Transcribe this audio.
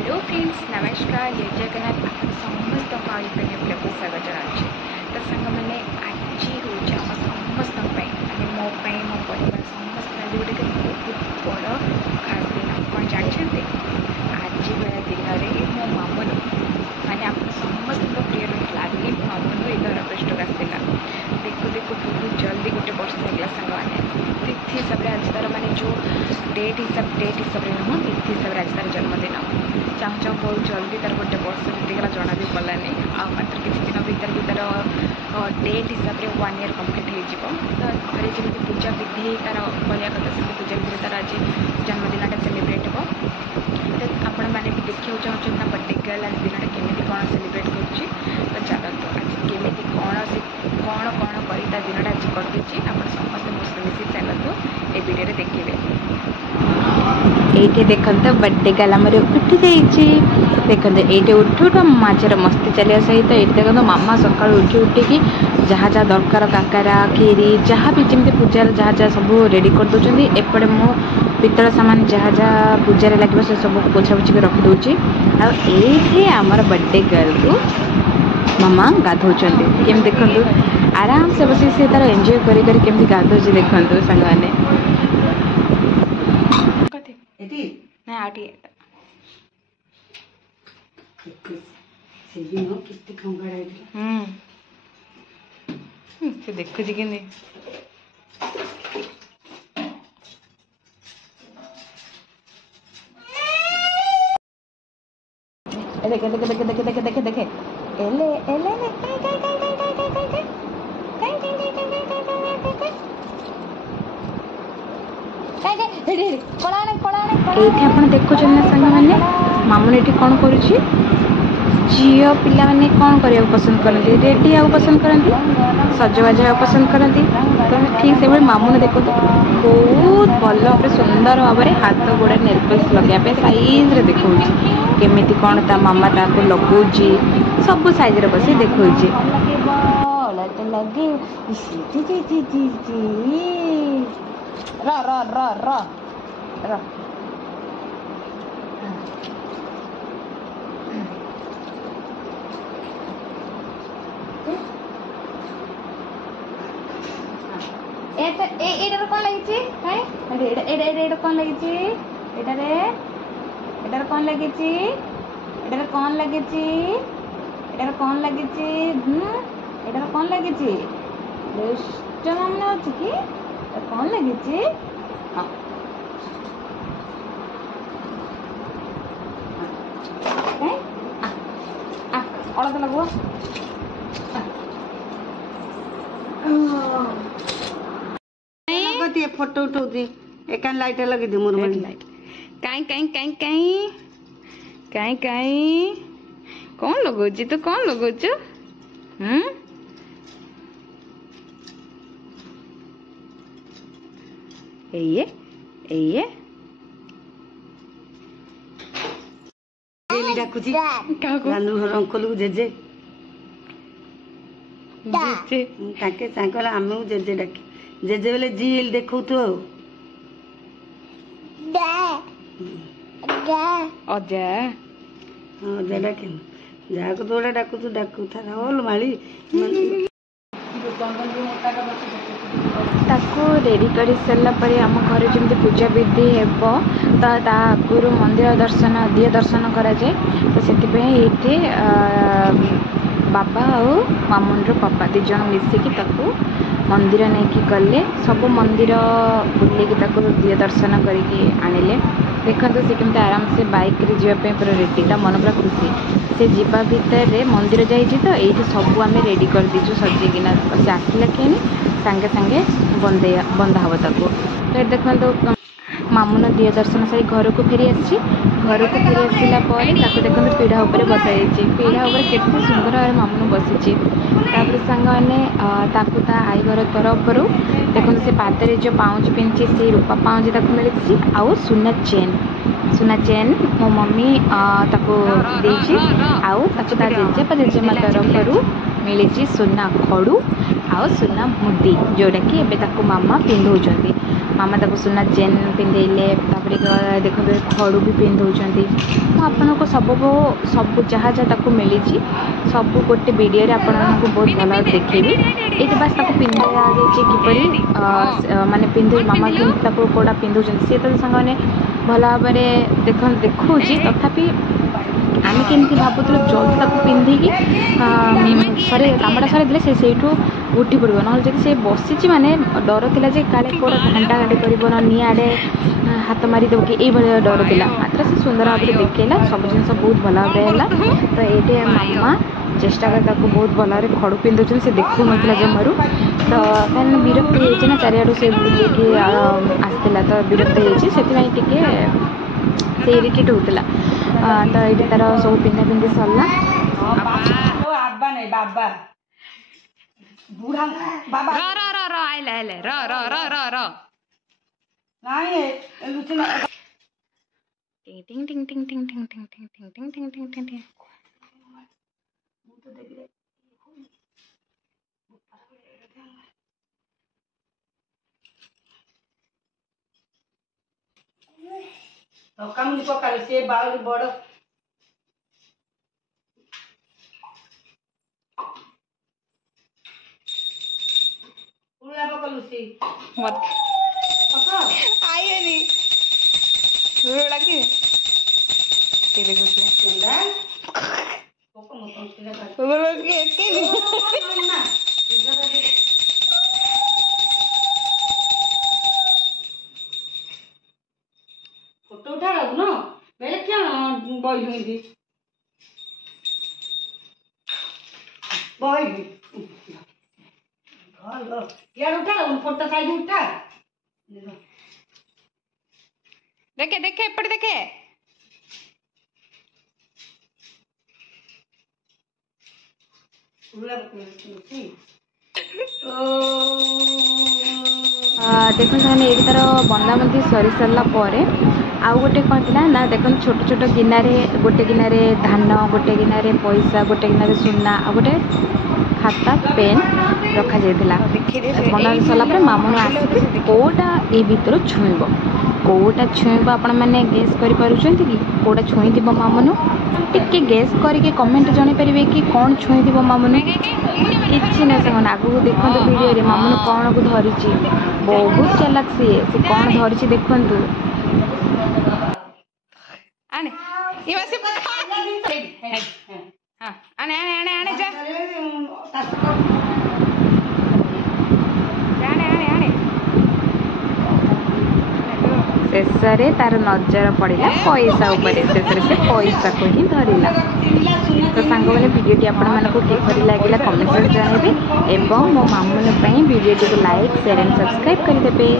Hello friends नमस्कार जय जगन्नाथ आप समस्त पारिवारिक ब्लॉग को स्वागत जनाऊँ। तो सांग मैंने आज हूँ समस्त मैंने मो मो परिवार समस्त गोटे बहुत बड़ खास दिन आप जानते आज भाया दिन में मो मामुन मैंने आप समस्त प्रिय लागे मामुन घर पृष्ठक आसला देखो देखो बहुत जल्दी गोटे वर्ष लगला सांग मैंने तिथि हिसाब से आज तार मैंने जो डेट हिसाब से नुह तिथि हिसाब से आज तार जन्मदिन चाहूँ चाहूँ बहुत जल्दी तार गोटे वर्ष बीतीगला जना भी पड़ानी आत्र किसी दिन भीतर भी तार डेट हिसाब से 1 year कम्प्लीट हो घरे जमी पूजा विधि तार कहया कथा से पूजा विधि तार आज जन्मदिनटा सेलिब्रेट हो तो आपण मैंने भी देखा चाहूँ ना बर्थडे गर्ल आज दिन केमी कौन सेलिब्रेट कर तो चलते आज केमी कौन से कौन कौन कर दिनटा आज कटुची आप समस्त मो मिसी चलतु ये वीडियो देखिए। ये देखते बर्थडे गर्ल आम उठी देखते ये उठू उठू मझे मस्ती चलिया सहित ये देखो मामा सका उठी उठिकी जहाँ जहाँ दरकार काकरा खीरी जहाँ भी जमी पूजार जहाँ जहाँ सब रेडी कर दौरान एपटे मो पितल सामान जहाँ जहाँ पूजार लगे से सब पोछा पोछी कर रखिदे आमर बर्थडे गर्ल को मामा गाधौं केम देखु आराम से बस से तार एंजॉय करी गाधौच देखु सांग मैंने से देखु कि देखे देखे देखे देखे देखे देखे देखे एले एले ये आप देखुं सांग मैंने मामुन ये कौन कर झील पिला मैंने कौन करने पसंद करती रेडी आउ पसंद करती सजबाज पसंद करती तो ठीक से मामुन देखो बहुत भल सुंदर भाव में हाथ गोड़ा नेलपेंट लगे साइज रे देखा केमी कौन ता मामा ताको लगौची सब साइज रे बस देखौची लगे र र र र र एटार कौन लगी कौन लगी एटार कौन लगी एटार कौन लगी एटार कौन लगी एटार कौन लगी दुष्ट मामने अच्छी कि कौन लगी अलग लगो फोटो उठाऊँ एक लाइट लगे दी मोर लाइट कहीं कहीं कहीं कहीं कहीं कहीं कौन लगौची तू कौन लगौच डाकुची अंकल को जेजे ताके सांकल आम जेजे डाके जेजे बेले झील देखु तो अजा अजा डाके जहाँ को तो डाकू तू डाकू था होल माली ताको रेडी कर सारा पर आम घर जमी पूजा विधि हो तो आगुरी मंदिर दर्शन दिए दर्शन कराए तो से बाबा और मामुन पापा दी जन मिसिकी मंदिर नहीं गले सब मंदिर बुलेकी दिए दर्शन करके आणिले देखो से केमती आराम से बाइक रे जावाई पूरा रेडी ता मन पूरा खुशी से जीवा भितर मंदिर जाइए तो ये सब आम रेडी कर दीचु सजेकिना से आसला कि सांगे सांगे बंधा हम ताको तो देखो मामुन दिए दर्शन सारी घर को फेरी आसी घर को फेरी आसला देखो पीढ़ा उपर बसाई पीढ़ा उपर केते सुंदर भाव मामुन बसी सांग मैंने आई घर तरफ देखो से पादरे जो पाउच पिंधि से रूपा पाउच मिली आउ सुना चेन मो मम्मी देजी आउ जेजेपा जेजेमा तरफ मिली सुना खड़ू आउ सुना मुदी जोटा कि मामा पिंधौं मामा ताको सुना चेन पिंधेले देखो खड़ू भी पिंधौଛନ୍ତି ମୁଁ ଆପଣଙ୍କୁ ସବୁ ଯାହା ତାକୁ ମିଳିଛି ସବୁ ଗୋଟେ ଭିଡ଼ିଓରେ ଆପଣଙ୍କୁ ବହୁତ ଭଲ ଦେଖେଇବି। ଏଇଠି ବାସ୍ ତାକୁ ପିନ୍ଧା ଯାଇଛି କିପରି ମାନେ ପିନ୍ଧି ମାମା କେମିତି ତାକୁ କୋଉଟା ପିନ୍ଧଉଛନ୍ତି ସିଏ ତ ସାଙ୍ଗମାନେ ଭଲ ଭାବରେ ଦେଖଉଛି। ତଥାପି ଆମେ କେମିତି ଭାବୁଥିଲୁ ଜଲ୍ଦି ତାକୁ ପିନ୍ଧିକି ସରେ କାମଟା ସରେଇଦେଲେ ସେ ସେଇଠୁ ଉଠି ପଡ଼ିବ, ନହେଲେ ଯଦି ସେ ବସିଛି ମାନେ ଡର ଥିଲା ଯେ କାଳେ କେଉଁଟା ଘଣ୍ଟା ଘାଣ୍ଟି କରିବ ନା ନିଆଡ଼େ ହାତ ମାରିଦେବ କି ଏଇଭଳିଆ ଡର ଥିଲା। ମାତ୍ର ସେ ସୁନ୍ଦର ଭାବରେ ଦେଖେଇଲା, ସବୁ ଜିନିଷ ବହୁତ ଭଲ ଭାବରେ ହେଲା। ତ ଏଇଠି ମାମା ଚେଷ୍ଟା କରି ତାକୁ ବହୁତ ଭଲ ଭାବରେ ଖଡ଼ୁ ପିନ୍ଧୁଛନ୍ତି, ସେ ଦେଖୁନଥିଲା ଜମାରୁ। ତ କାହିଁକିନା ବିରକ୍ତି ହେଇଛି ନା ଚାରିଆଡ଼ୁ ସେ ବୁଲିକି ଆସିଥିଲା ତ ବିରକ୍ତି ହେଇଛି, ସେଥିପାଇଁ ଟିକେ ସେ ଇରିଟେଟ୍ ହେଉଥିଲା। ତ ଏଇଠି ତାର ସବୁ ପିନ୍ଧା ପିନ୍ଧି ସରିଲା। କାମୁଡ଼ି ପକାଲେ ସେ ବାଉରି ବଡ଼ ଉଡ଼ା ପକଲୁ ସେ ଆଇଏନି ଲାଗେ ସେ ଦେଖୁଛି फोटो उठा रहा न बेले क्या बॉय हुई बॉय यार उठा फोटो साइड उठा देखे देखे एपटे देखे देखो मैंने ये तार बंदाबंदी सरी सारा आउ गोटे कौन थी ना देखो छोट छोट गिनार गोटे गिनार धान गोटे गिनार पैसा गोटे गिनार सुना आ गोटे खाता पेन रखा जाइला। बंदाबंदी सरला मामू आसिक कौटा ये भीतर छुईब कौटा छुईब आपण मैंने गेस करें कि कौटा छुई थी मामुनु टिके गेस करके कमेंट जन पारे कि कौन छुई थी मामुनु किसी ना से आगू देखो वीडियो मामुनु कौन को धरी बहुत चालाक सी कौन धरी देखु आने ये बस हां आने आने आने आने जा आने आने आने शेष तार नजर पड़ा पैसा शेष से पैसा को ही धरला। तो सांग मैंने वीडियोटी आपण मानक किपरि लगे कमेंट जनइबे एवं मो मामून वीडियोटी को लाइक शेयर एंड सब्सक्राइब करदे।